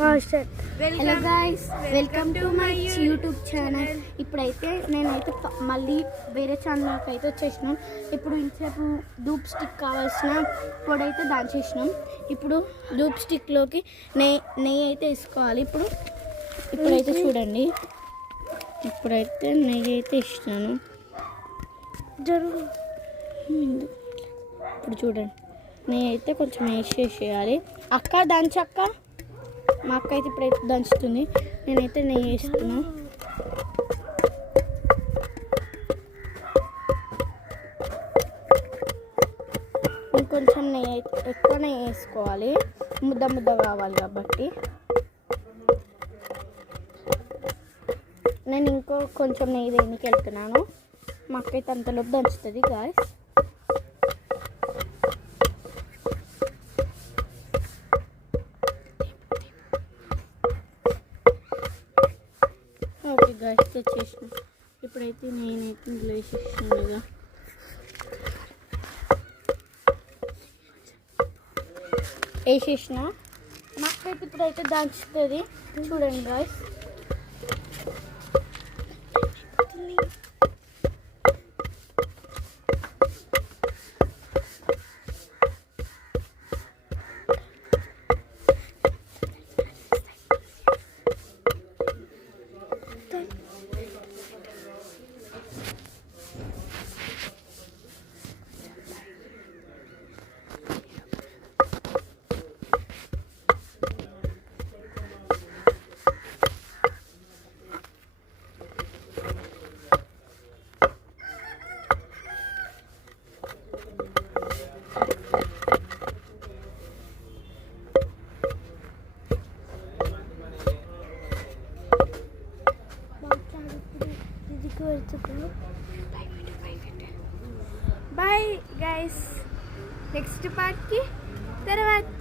Hello guys, welcome to my YouTube channel. ఇప్పుడైతే నేనైతే మళ్ళీ వేరే ఛానల్కి అయితే వచ్చేసినాం. ఇప్పుడు ఇంతసేపు ధూప్ స్టిక్ కావాల్సిన పొడి అయితే దాచేసినాం. ఇప్పుడు ధూప్ స్టిక్లోకి నెయ్యి అయితే వేసుకోవాలి. ఇప్పుడైతే చూడండి, ఇప్పుడైతే నెయ్యి అయితే ఇస్తాను. ఇప్పుడు చూడండి, నెయ్యి అయితే కొంచెం వేసేసేయాలి. అక్క దంచక్క, మా అక్క అయితే ఇప్పుడైతే దంచుతుంది. నేనైతే నెయ్యి వేస్తున్నా. ఇంకొంచెం నెయ్యి అయితే ఎక్కువ నెయ్యి వేసుకోవాలి, ముద్ద ముద్ద కావాలి కాబట్టి. నేను ఇంకో కొంచెం నెయ్యి దేనికి వెళ్తున్నాను. మా అక్క అయితే అంతలోపు దంచుతుంది గాయస్. ఓకే గాయస్, తెచ్చేసిన. ఇప్పుడైతే నేనైతే ఇందులో వేసేసాను కదా. వేసేసిన. మా అక్క అయితే ఇప్పుడైతే దంచుతుంది. చూడండి గాయస్, బాయ్ గైస్, నెక్స్ట్ పార్ట్కి తర్వాత.